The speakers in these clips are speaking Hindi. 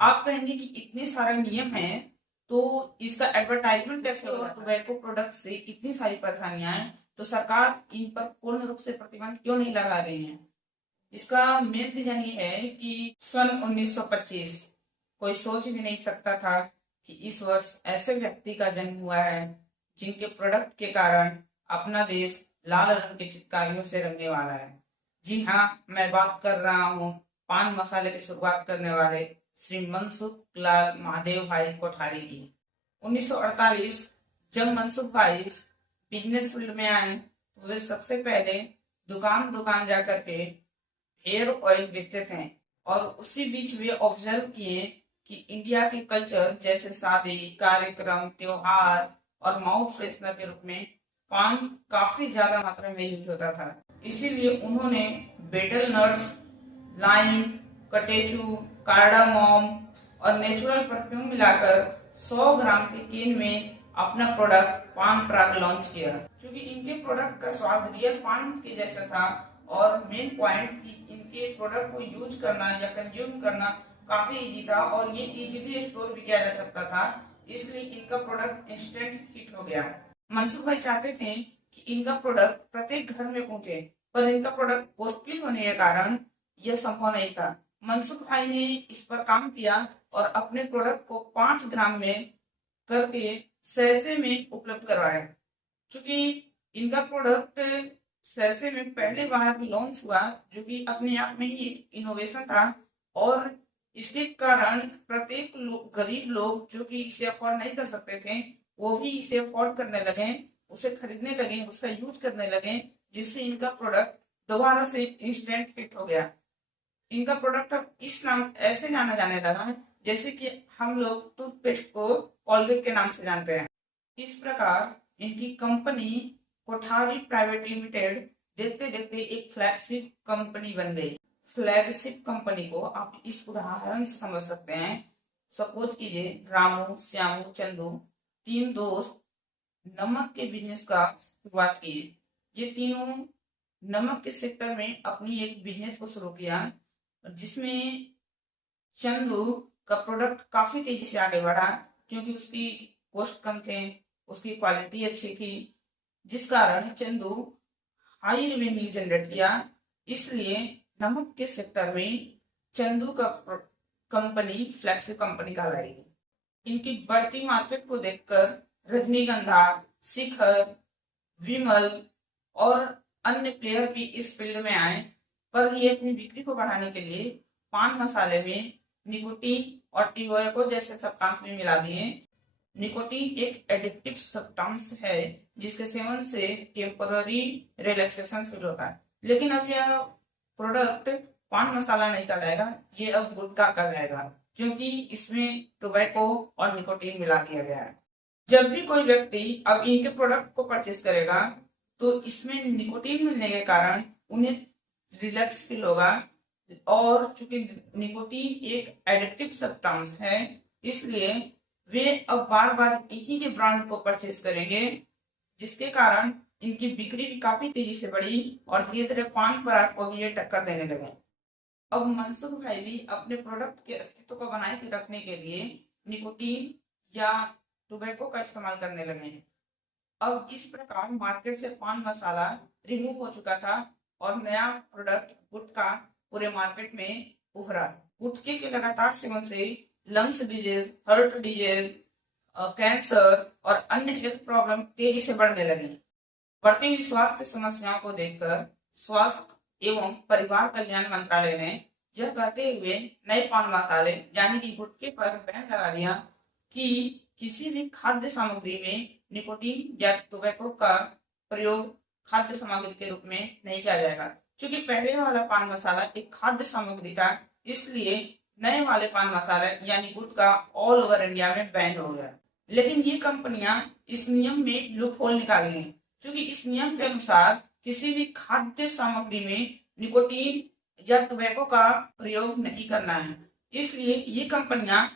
आप कहेंगे कि इतने सारे नियम हैं तो इसका एडवर्टाइजमेंट कैसे हो रहा है? टोबैको प्रोडक्ट से इतनी सारी परेशानियां हैं तो सरकार इन पर पूर्ण रूप से प्रतिबंध क्यों नहीं लगा रही है? इसका मेन रीजन ये है कि सन 1925 कोई सोच भी नहीं सकता था कि इस वर्ष ऐसे व्यक्ति का जन्म हुआ है जिनके प्रोडक्ट के कारण अपना देश लाल रंग की चित्रकारियों से रंगने वाला है। जी हाँ, मैं बात कर रहा हूँ पान मसाले की शुरुआत करने वाले श्री मनसुख लाल महादेव भाई कोठारी की। 1948 जब मनसुख भाई बिजनेस फील्ड में आए तो वे सबसे पहले दुकान दुकान जाकर के हेयर ऑयल बेचते थे और उसी बीच वे ऑब्जर्व किए कि इंडिया के कल्चर जैसे शादी, कार्यक्रम, त्योहार और माउथ फ्रेशनर के रूप में पान काफी ज्यादा मात्रा में यूज होता था। इसीलिए उन्होंने बेटल नट्स, लाइम, कटेचू, कार्डामोम और नेचुरल परफ्यूम मिलाकर 100 ग्राम के केन में अपना प्रोडक्ट पान पराग लॉन्च किया। क्योंकि इनके प्रोडक्ट का स्वाद रियल पान के जैसा था और मेन पॉइंट कि इनके प्रोडक्ट को यूज करना या कंज्यूम करना काफी इजी था और ये इजीली स्टोर भी किया जा सकता था, इसलिए इनका प्रोडक्ट इंस्टेंट हिट हो गया। मनसुख भाई चाहते थे कि इनका प्रोडक्ट प्रत्येक घर में पहुंचे, पर इनका प्रोडक्ट कॉस्टली होने के कारण यह संभव नहीं था। मनसुख भाई ने इस पर काम किया और अपने प्रोडक्ट को 5 ग्राम में करके सैसे में उपलब्ध करवाया। क्योंकि इनका प्रोडक्ट सैसे में पहले बार लॉन्च हुआ, जो कि अपने आप में ही एक इनोवेशन था और इसके कारण प्रत्येक गरीब लोग जो कि इसे अफोर्ड नहीं कर सकते थे वो भी इसे अफोर्ड करने लगे, उसे खरीदने लगे, उसका यूज करने लगे, जिससे इनका प्रोडक्ट दोबारा से इंस्टेंट हिट हो गया। इनका प्रोडक्ट अब इस नाम ऐसे जाना जाने लगा जैसे कि हम लोग टूथपेस्ट को कॉलगेट के नाम से जानते हैं। इस प्रकार इनकी कंपनी कोठारी प्राइवेट लिमिटेड देखते देखते एक फ्लैगशिप कंपनी बन गई। फ्लैगशिप कंपनी को आप इस उदाहरण से समझ सकते हैं। सपोज कीजिए रामू, श्यामू, चंदू 3 दोस्त नमक के बिजनेस का शुरुआत किए। ये तीनों नमक के सेक्टर में अपनी एक बिजनेस को शुरू किया, जिसमें चंदू का प्रोडक्ट काफी तेजी से आगे बढ़ा क्योंकि उसकी कॉस्ट कम थे, उसकी क्वालिटी अच्छी थी, जिस कारण चंदू हाई रेवेन्यू जनरेट किया। इसलिए नमक के सेक्टर में चंदू का कंपनी फ्लैगशिप कंपनी कहलाई। इनकी बढ़ती मार्केट को देखकर रजनीगंधा, शिखर, विमल और अन्य प्लेयर भी इस फील्ड में आए, पर ये अपनी बिक्री को बढ़ाने के लिए पान मसाले में निकोटीन और टिबैको जैसे सब्सटेंस भी मिला दिए। निकोटीन एक एडिक्टिव सब्सटेंस है जिसके सेवन से टेम्पररी रिलैक्सेशन फील होता है, लेकिन अब यह प्रोडक्ट पान मसाला नहीं कहलाएगा, ये अब गुटखा कहलाएगा क्योंकि इसमें टोबैको और निकोटीन मिला दिया गया है। जब भी कोई व्यक्ति अब इनके प्रोडक्ट को परचेज करेगा तो इसमें निकोटीन मिलने के कारण उन्हें रिलैक्स फील होगा और चूंकि निकोटीन एक एडिक्टिव सब्सटेंस है इसलिए वे अब बार बार इन्हीं के ब्रांड को परचेज करेंगे, जिसके कारण इनकी बिक्री भी काफी तेजी से बढ़ी और धीरे धीरे पान पराग को भी ये टक्कर देने लगे। अब मनसुख भाई भी अपने प्रोडक्ट के अस्तित्व को बनाए रखने के लिए निकोटीन या टोबैको का इस्तेमाल करने लगे। अब इस प्रकार मार्केट से पान मसाला रिमूव हो चुका था और नया प्रोडक्ट गुटखा पूरे मार्केट में उभरा। गुटखे के लगातार सेवन से lungs disease, heart disease, cancer और अन्य हेल्थ प्रॉब्लम तेजी से बढ़ने लगी। बढ़ती हुई स्वास्थ्य समस्याओं को देखकर स्वास्थ्य एवं परिवार कल्याण मंत्रालय ने यह कहते हुए नए पान मसाले यानी कि गुटखे पर बैन लगा दिया कि किसी भी खाद्य सामग्री में निकोटीन या टोबैको का प्रयोग खाद्य सामग्री के रूप में नहीं किया जाएगा। क्योंकि पहले वाला पान मसाला एक खाद्य सामग्री था, इसलिए नए वाले पान मसाला यानी गुटखा ऑल ओवर इंडिया में बैन हो गया। लेकिन ये कंपनियां इस नियम में लूप होल निकाली हैं, क्योंकि इस नियम के अनुसार किसी भी खाद्य सामग्री में निकोटीन या टोबैको का प्रयोग नहीं करना है। इसलिए ये कंपनियां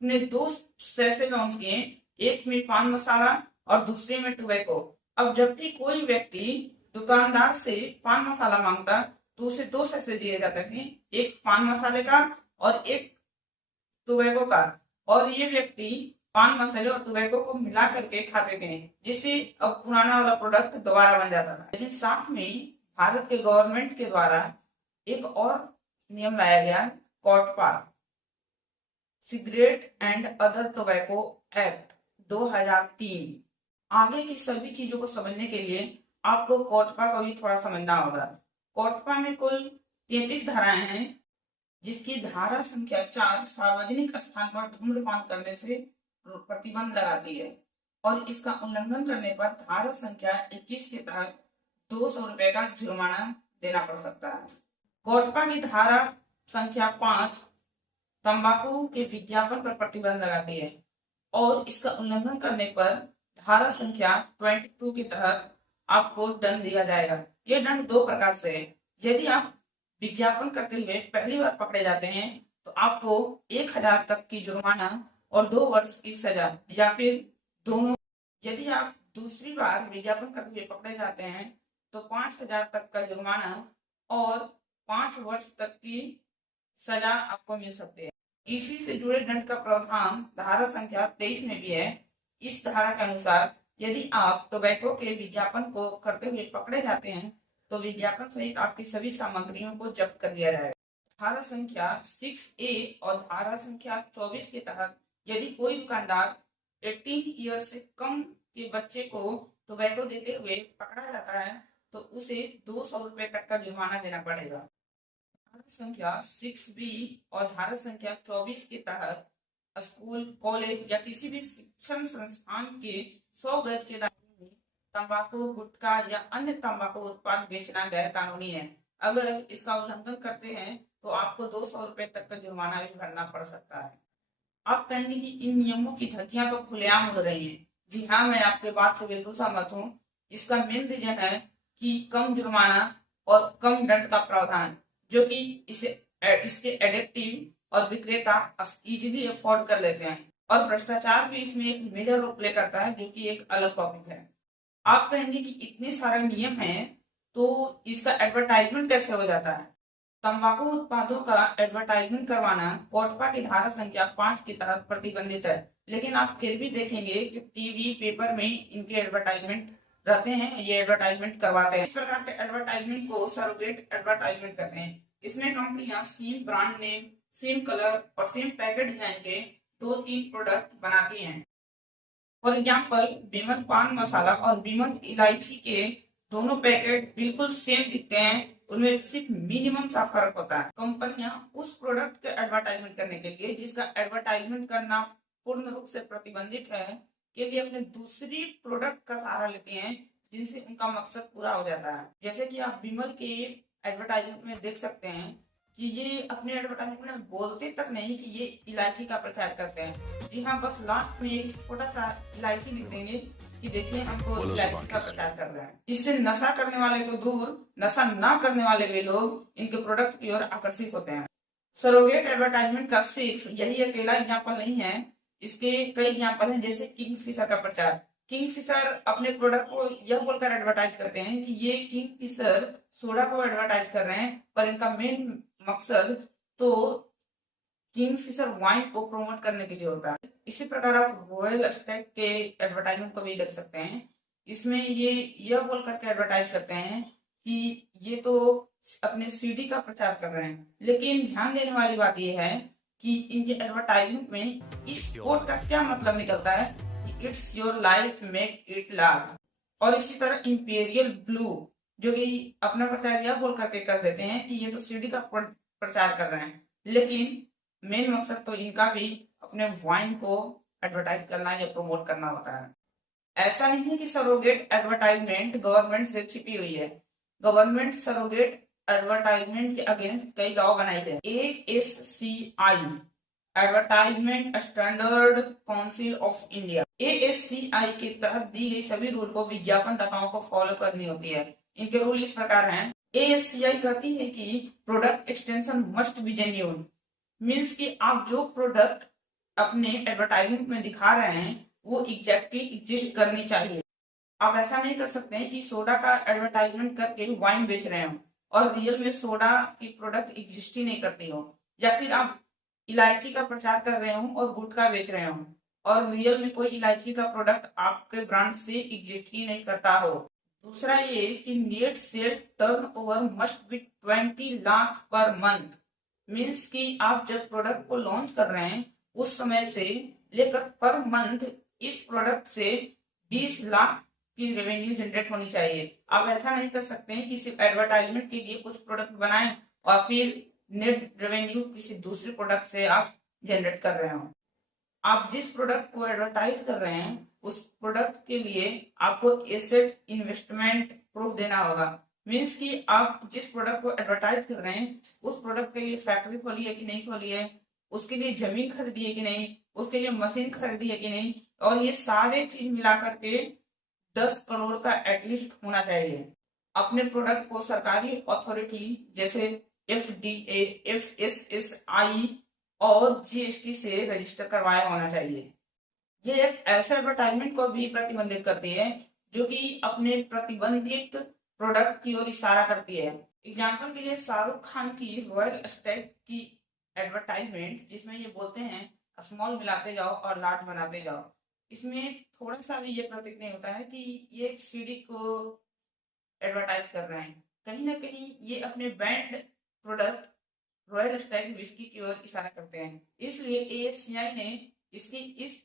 ने 2 सैसे लॉन्च किए, एक में पान मसाला और दूसरे में टोबैको। अब जब भी कोई व्यक्ति दुकानदार से पान मसाला मांगता तो उसे 2 सैसे दिए जाते थे, एक पान मसाले का और एक टोबैको का, और ये व्यक्ति पान मसाले और टोबैको को मिला करके खाते थे, जिससे अब पुराना वाला प्रोडक्ट दोबारा बन जाता था। लेकिन साथ में भारत के गवर्नमेंट के द्वारा एक और नियम लाया गया, COTPA, cigarette and other tobacco act 2003। आगे की सभी चीजों को समझने के लिए आपको कोटपा को भी थोड़ा समझना होगा। कोटपा में कुल 33 धाराएं हैं, जिसकी धारा संख्या 4 सार्वजनिक स्थान पर धूम्रपान करने से प्रतिबंध लगाती है, और इसका उल्लंघन करने पर धारा संख्या 21 के तहत 200 रुपए का जुर्माना देना पड़ सकता है। कोटपा की धारा संख्या 5 तंबाकू के विज्ञापन पर प्रतिबंध लगाती है, और इसका उल्लंघन करने पर धारा संख्या 22 के तहत आपको दंड दिया जाएगा। ये दंड दो प्रकार से है। यदि आप विज्ञापन करते हुए पहली बार पकड़े जाते हैं तो आपको 1000 तक की जुर्माना और 2 वर्ष की सजा, या फिर दोनों। यदि आप दूसरी बार विज्ञापन करते हुए पकड़े जाते हैं तो 5000 तक का जुर्माना और 5 वर्ष तक की सजा आपको मिल सकती है। इसी से जुड़े दंड का प्रावधान धारा संख्या 23 में भी है। इस धारा के अनुसार यदि आप टोबैको के विज्ञापन को करते हुए पकड़े जाते हैं तो विज्ञापन सहित आपकी सभी सामग्रियों को जब्त कर लिया जाएगा। धारा संख्या 6A और धारा संख्या 24 के तहत यदि कोई दुकानदार 18 ईयर से कम के बच्चे को टोबैको देते हुए पकड़ा जाता है तो उसे 200 रुपए तक का जुर्माना देना पड़ेगा। धारा संख्या 6B और धारा संख्या 24 के तहत स्कूल, कॉलेज या किसी भी शिक्षण संस्थान के 100 गज के दायरे में तंबाकू, गुटखा या अन्य तंबाकू उत्पाद बेचना गैर कानूनी है। अगर इसका उल्लंघन करते हैं तो आपको 200 रुपए तक का जुर्माना भी भरना पड़ सकता है। आप कहेंगे कि इन नियमों की धज्जियां तो खुलेआम उड़ रही हैं। जी हाँ, मैं आपके बात से बिल्कुल सहमत हूँ। इसका मेन रीजन है कि कम जुर्माना और कम दंड का प्रावधान, जो कि इसके एडिक्टिव और विक्रेता इजीली अफोर्ड कर लेते हैं, और भ्रष्टाचार भी इसमें एक मेजर रोल प्ले करता है, जो कि एक अलग टॉपिक है। आप कहेंगे कि इतने सारे नियम हैं तो इसका एडवर्टाइजमेंट कैसे हो जाता है। तंबाकू उत्पादों का एडवर्टाइजमेंट करवाना कोटपा की धारा संख्या 5 के तहत प्रतिबंधित है, लेकिन आप फिर भी देखेंगे कि टीवी, पेपर में इनके एडवर्टाइजमेंट रहते हैं, ये एडवर्टाइजमेंट करवाते हैं। इस प्रकार के एडवर्टाइजमेंट को सरोगेट एडवर्टाइजमेंट कहते हैं। इसमें कंपनियां same brand name, same colour और सेम पैकेट डिजाइन के 2-3 प्रोडक्ट बनाती हैं। फॉर एग्जाम्पल, विमल पान मसाला और विमल इलायची के दोनों पैकेट बिल्कुल सेम दिखते हैं, उनमें सिर्फ मिनिमम सा फर्क होता है। कंपनियां उस प्रोडक्ट के एडवर्टाइजमेंट करने के लिए, जिसका एडवर्टाइजमेंट करना पूर्ण रूप से प्रतिबंधित है, के लिए अपने दूसरी प्रोडक्ट का सहारा लेती हैं, जिनसे उनका मकसद पूरा हो जाता है। जैसे कि आप विमल के एडवर्टाइजमेंट में देख सकते हैं कि ये अपने एडवर्टाइजमेंट में बोलते तक नहीं कि ये इलायची का प्रचार करते हैं। जी हाँ, बस लास्ट में एक छोटा सा इलायची लिख देंगे कि देखिए हमको इलायची का प्रचार कर रहा है। इससे नशा करने वाले तो दूर, नशा ना करने वाले भी लोग इनके प्रोडक्ट की ओर आकर्षित होते हैं। सरोगेट एडवर्टाइजमेंट का सिर्फ यही अकेला एग्जाम्पल नहीं है, इसके कई एग्जाम्पल हैं। जैसे किंगफिशर का प्रचार। किंगफिशर अपने प्रोडक्ट को यह बोलकर एडवर्टाइज करते हैं कि ये किंगफिशर सोडा को एडवर्टाइज कर रहे हैं, पर इनका मेन मकसद तो किंगफिशर वाइन को प्रमोट करने के लिए होता है। इसी प्रकार आप रॉयल स्टैग के एडवर्टाइजमेंट को भी देख सकते हैं। इसमें ये यह बोल करके एडवर्टाइज करते हैं कि ये तो अपने सीडी का प्रचार कर रहे हैं, लेकिन ध्यान देने वाली बात यह है कि इनके एडवर्टाइजमेंट में इस कोड का क्या मतलब निकलता है कि it's your life make it large. और इसी तरह इंपीरियल ब्लू, जो कि अपना प्रचार यह बोल करके कर देते हैं कि ये तो सीडी का प्रचार कर रहे हैं, लेकिन मेन मकसद तो इनका भी अपने वाइन को एडवर्टाइज करना या प्रमोट करना होता है। ऐसा नहीं है कि सरोगेट एडवर्टाइजमेंट गवर्नमेंट से छिपी हुई है। गवर्नमेंट सरोगेट एडवर्टाइजमेंट के अगेंस्ट कई लॉ बनाई है। ASCI, advertisement standard council of India, ASCI के तहत दी गई सभी रूल को विज्ञापनदाताओं को फॉलो करनी होती है। इनके रूल इस प्रकार हैं। ASCI कहती है कि product extension must be genuine, means कि आप जो प्रोडक्ट अपने एडवर्टाइजमेंट में दिखा रहे हैं वो एग्जैक्टली एग्जिस्ट करनी चाहिए। आप ऐसा नहीं कर सकते हैं कि सोडा का एडवर्टाइजमेंट करके वाइन बेच रहे हो और रियल में सोडा की प्रोडक्ट एग्जिस्ट ही नहीं करती हो, या फिर आप इलायची का प्रचार कर रहे हो और गुटखा बेच रहे हो और रियल में कोई इलायची का प्रोडक्ट आपके ब्रांड से एग्जिस्ट ही नहीं करता हो। दूसरा ये कि net cell turnover must be 20 lakh per month. Means कि आप जब प्रोडक्ट को लॉन्च कर रहे हैं उस समय से लेकर पर मंथ इस प्रोडक्ट से 20 लाख की रेवेन्यू जनरेट होनी चाहिए। आप ऐसा नहीं कर सकते हैं कि सिर्फ एडवर्टाइजमेंट के लिए कुछ प्रोडक्ट बनाएं और फिर नेट रेवेन्यू किसी दूसरे प्रोडक्ट से आप जनरेट कर रहे हो। आप जिस प्रोडक्ट को एडवर्टाइज कर रहे हैं उस प्रोडक्ट के लिए आपको एसेट इन्वेस्टमेंट प्रूफ देना होगा। मीन्स कि आप जिस प्रोडक्ट को एडवर्टाइज कर रहे हैं उस प्रोडक्ट के लिए फैक्ट्री खोली है कि नहीं खोली है, उसके लिए जमीन खरीदी है कि नहीं, उसके लिए मशीन खरीदी है कि नहीं, और ये सारे चीज मिला करके 10 करोड़ का एटलीस्ट होना चाहिए। अपने प्रोडक्ट को सरकारी अथॉरिटी जैसे FDA, FSSAI और GST से रजिस्टर करवाया होना चाहिए। ये एक ऐसे एडवर्टाइजमेंट को भी प्रतिबंधित करती है जो कि अपने प्रतिबंधित प्रोडक्ट की ओर इशारा करती है। एग्जाम्पल के लिए शाहरुख खान की रॉयल स्टैग की एडवर्टाइजमेंट जिसमें ये बोलते हैं स्मॉल मिलाते जाओ और लार्ज बनाते जाओ, इसमें थोड़ा सा भी ये प्रतीत नहीं होता है कि ये सीडी को एडवर्टाइज कर रहे हैं। कहीं ना कहीं ये अपने brand product royal Stag whisky की ओर इशारा करते हैं। इसलिए ASCI ने इसकी इस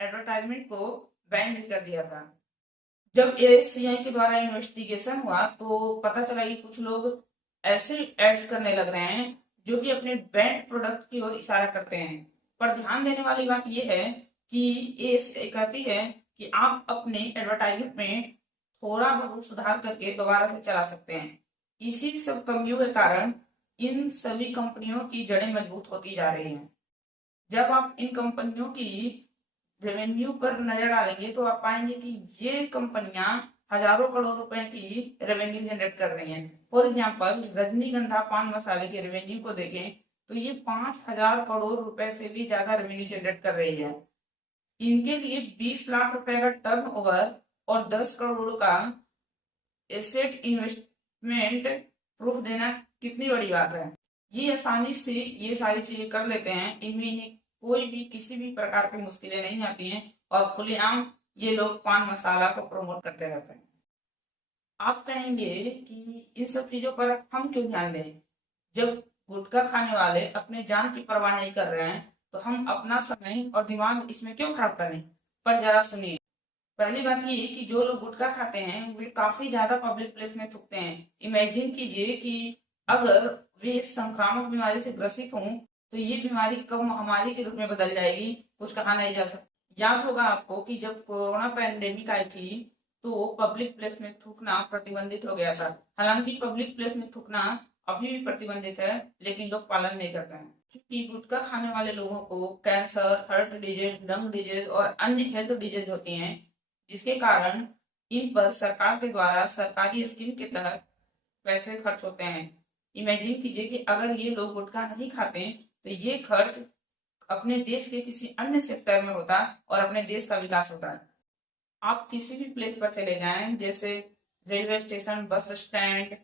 एडवर्टाइजमेंट को बैन भी कर दिया था। जब ASCI के द्वारा इन्वेस्टिगेशन हुआ तो पता चला कि कुछ लोग ऐसे एड्स करने लग रहे हैं जो कि अपने ब्रांड प्रोडक्ट की ओर इशारा करते हैं। पर ध्यान देने वाली बात यह है कि ASCI कहती है कि आप अपने एडवर्टाइजमेंट में थोड़ा बहुत सुधार करके दोबारा से चला सकते हैं। इसी सब कमियों के कारण इन सभी कंपनियों की जड़ें मजबूत होती जा रही हैं। जब आप इन कंपनियों की रेवेन्यू पर नजर डालेंगे तो आप पाएंगे कि ये कंपनियां हजारों करोड़ रुपए की रेवेन्यू जनरेट कर रही हैं। फॉर एग्जांपल रजनीगंधा पान मसाले के रेवेन्यू को देखें तो ये 5,000 करोड़ रुपए से भी ज्यादा रेवेन्यू जनरेट कर रही है। इनके लिए 20 लाख रुपए का टर्नओवर और 10 करोड़ का एसेट इन्वेस्टमेंट प्रूफ देना कितनी बड़ी बात है। ये आसानी से ये सारी चीजें कर लेते हैं, इनमें इन्हें कोई भी किसी भी प्रकार की मुश्किलें नहीं आती हैं और खुलेआम ये लोग पान मसाला को प्रमोट करते रहते हैं। आप कहेंगे कि इन सब चीजों पर हम क्यों ध्यान दें? जब गुटखा खाने वाले अपने जान की परवाह नहीं कर रहे हैं तो हम अपना समय और दिमाग इसमें क्यों खराब करें? पर जरा सुनिए। पहली बात ये कि जो लोग गुटखा खाते हैं वे काफी ज्यादा पब्लिक प्लेस में थूकते हैं। इमेजिन कीजिए कि अगर वे संक्रामक बीमारी से ग्रसित हों तो ये बीमारी कब महामारी के रूप में बदल जाएगी कुछ कहा नहीं जा सकता। याद होगा आपको कि जब कोरोना पैंडेमिक आई थी तो पब्लिक प्लेस में थूकना प्रतिबंधित हो गया था। हालांकि पब्लिक प्लेस में थूकना अभी भी प्रतिबंधित है लेकिन लोग पालन नहीं करते हैं। क्योंकि गुटखा खाने वाले लोगों को cancer, heart disease, lung disease और अन्य हेल्थ डिजीज होती हैं, जिसके कारण इन पर सरकार के द्वारा सरकारी स्कीम के तहत पैसे खर्च होते हैं। इमेजिन कीजिए कि अगर ये लोग गुटखा नहीं खाते तो ये खर्च अपने देश के किसी अन्य सेक्टर में होता और अपने देश का विकास होता है। आप किसी भी प्लेस पर चले जाएं जैसे रेलवे स्टेशन, बस स्टैंड,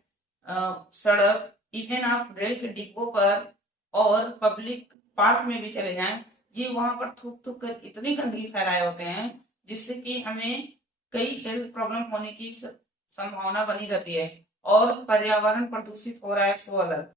सड़क, इवन आप रेल के डिपो पर और पब्लिक पार्क में भी चले जाएं, ये वहां पर थूक थूक कर इतनी गंदगी फैलाए होते हैं जिससे कि हमें कई हेल्थ प्रॉब्लम होने की संभावना बनी रहती है और पर्यावरण प्रदूषित हो रहा है सो अलग।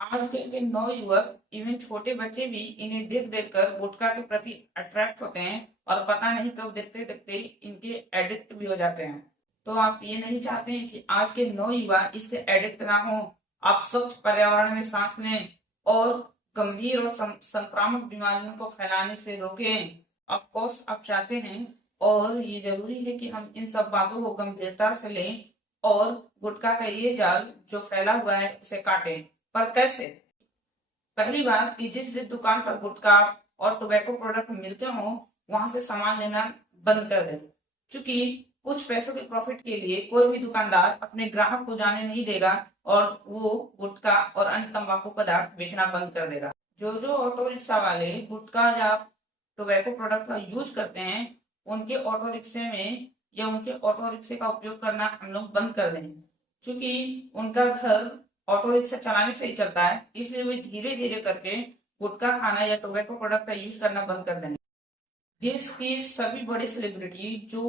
आजकल के नवयुवक इवन छोटे बच्चे भी इन्हें देख देख कर गुटखा के प्रति अट्रैक्ट होते हैं और पता नहीं कब देखते देखते इनके एडिक्ट भी हो जाते हैं। तो आप ये नहीं चाहते हैं कि आज के नवयुवा इसके एडिक्ट ना हो, आप स्वच्छ पर्यावरण में सांस लें और गंभीर और संक्रामक बीमारियों को फैलाने से रोकें। ऑफ कोर्स आप चाहते हैं और ये जरूरी है कि हम इन सब बातों को गंभीरता से लें और गुटखा का ये जाल जो फैला हुआ है उसे काटें। पर कैसे? पहली बात कि जिस दुकान पर गुटखा और टोबैको प्रोडक्ट मिलते हो वहां से सामान लेना बंद कर दे। क्योंकि कुछ पैसों के प्रॉफिट के लिए कोई भी दुकानदार अपने ग्राहक को जाने नहीं देगा और वो गुटखा और अन्य तंबाकू पदार्थ बेचना बंद कर देगा। जो ऑटो रिक्शा वाले गुटखा या टोबैको प्रोडक्ट का यूज करते हैं उनके ऑटो रिक्शे में या उनके ऑटो रिक्शे का उपयोग करना हम लोग बंद कर दें। क्योंकि उनका घर ऑटो रिक्शा चलाने से ही चलता है, इसलिए वे धीरे धीरे करके गुटखा खाना या टोबैको प्रोडक्ट का यूज करना बंद कर देंगे। देश के सभी बड़े सेलिब्रिटी जो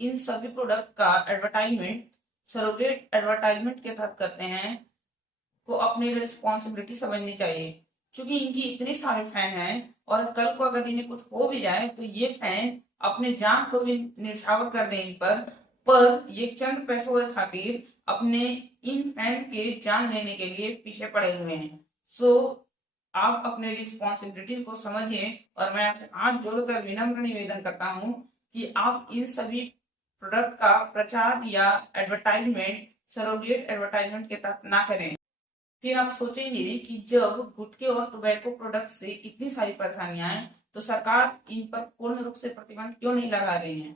इन सभी प्रोडक्ट का एडवर्टाइजमेंट सरोगेट एडवर्टाइजमेंट के तहत करते हैं को अपनी रिस्पॉन्सिबिलिटी समझनी चाहिए, क्योंकि इनकी इतने सारे फैन हैं और कल को अगर इन्हें कुछ हो भी जाए तो ये फैन अपने जान को भी निछावर कर दें इन पर ये चंद पैसों के खातिर अपने इन फैन के जान लेने के लिए पीछे पड़े हुए हैं। सो आप अपने रिस्पॉन्सिबिलिटी को समझिए और मैं आपसे हाथ जोड़कर विनम्र निवेदन करता हूँ कि आप इन सभी प्रोडक्ट का प्रचार या एडवर्टाइजमेंट सरोगेट एडवर्टाइजमेंट के तहत ना करें। फिर आप सोचेंगे कि जब गुटखे और टोबैको प्रोडक्ट से इतनी सारी परेशानियां हैं तो सरकार इन पर पूर्ण रूप से प्रतिबंध क्यों नहीं लगा रही है।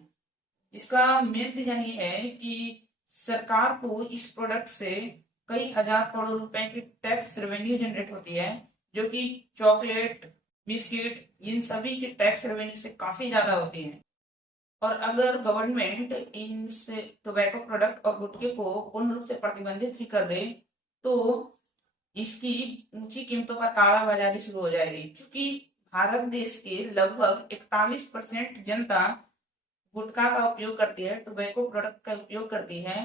इसका मेन रीजन ये है कि सरकार को इस प्रोडक्ट से कई हजार करोड़ रुपए की टैक्स रेवेन्यू जनरेट होती है, जो कि चॉकलेट, बिस्किट इन सभी की टैक्स रेवेन्यू से काफी ज्यादा होती है। और अगर गवर्नमेंट इन टोबैको प्रोडक्ट और गुटखे को पूर्ण रूप से प्रतिबंधित ही कर दे तो इसकी ऊंची कीमतों पर कालाबाजारी शुरू हो जाएगी, क्योंकि भारत देश के लगभग 41% जनता गुटखा का उपयोग करती है, टोबैको प्रोडक्ट का उपयोग करती है।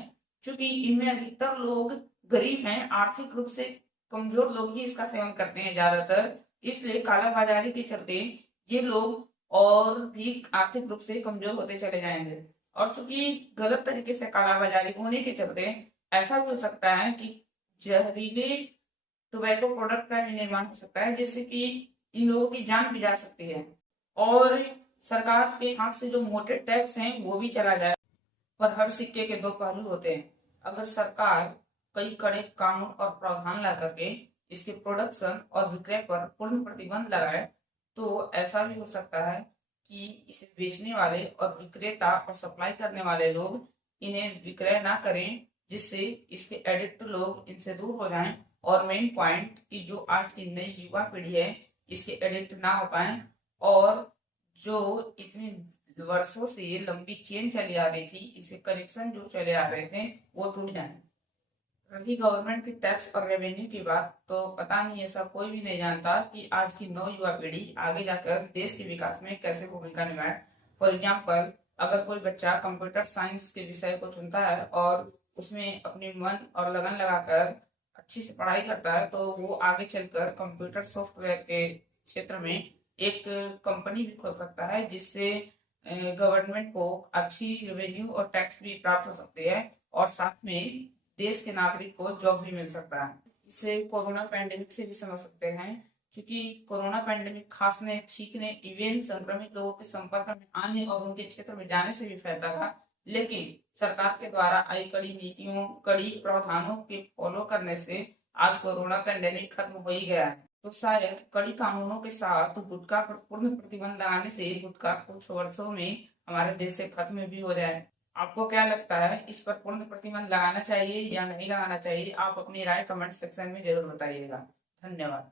क्योंकि इनमें अधिकतर लोग गरीब हैं, आर्थिक रूप से कमजोर लोग ही इसका सेवन करते हैं ज्यादातर, इसलिए कालाबाजारी के चलते ये लोग और भी आर्थिक रूप से कमजोर होते चले जाएंगे। और चूंकि गलत तरीके से कालाबाजारी होने के चलते ऐसा भी हो सकता है कि जहरीले टोबैको प्रोडक्ट का भी निर्माण हो सकता है, जिससे कि इन लोगों की जान भी जा सकती है और सरकार के हाथ से जो मोटे टैक्स हैं वो भी चला जाए। पर हर सिक्के के दो पहलू होते हैं। अगर सरकार कई कड़े कानून और प्रावधान ला करके इसके प्रोडक्शन और विक्रय पर पूर्ण प्रतिबंध लगाए तो ऐसा भी हो सकता है कि इसे बेचने वाले और विक्रेता और सप्लाई करने वाले लोग इन्हें विक्रय ना करें, जिससे इसके एडिक्ट लोग इनसे दूर हो जाएं और मेन पॉइंट कि जो आज की नई युवा पीढ़ी है इसके एडिक्ट ना हो पाए और जो इतनी वर्षों से लंबी चेन चली आ रही थी, इसे कनेक्शन जो चले आ रहे थे वो टूट जाए। रही गवर्नमेंट की टैक्स और रेवेन्यू की बात, तो पता नहीं ऐसा कोई भी नहीं जानता कि आज की नौ युवा पीढ़ी आगे जाकर देश के विकास में कैसे भूमिका निभाए। फॉर एग्जाम्पल, अगर कोई बच्चा कंप्यूटर साइंस के विषय को चुनता है और उसमें अपनी मन और लगन लगाकर अच्छी से पढ़ाई करता है तो वो आगे चलकर कंप्यूटर सॉफ्टवेयर के क्षेत्र में एक कंपनी भी खोल सकता है, जिससे गवर्नमेंट को अच्छी रेवेन्यू और टैक्स भी प्राप्त हो सकती है और साथ में देश के नागरिक को जॉब भी मिल सकता है। इसे कोरोना पैंडेमिक से भी समझ सकते हैं, क्योंकि कोरोना पैंडेमिक खांसने, छींकने, इवन संक्रमित लोगों के संपर्क में आने और उनके क्षेत्र में जाने से भी फैलता था, लेकिन सरकार के द्वारा आई कड़ी नीतियों, कड़ी प्रावधानों के फॉलो करने से आज कोरोना पैंडेमिक खत्म हो ही गया है। तो शायद कड़ी कानूनों के साथ गुटखा पर पूर्ण प्रतिबंध लगाने से गुटखा कुछ वर्षों में हमारे देश से खत्म भी हो जाए। आपको क्या लगता है, इस पर पूर्ण प्रतिबंध लगाना चाहिए या नहीं लगाना चाहिए? आप अपनी राय कमेंट सेक्शन में जरूर बताइएगा। धन्यवाद।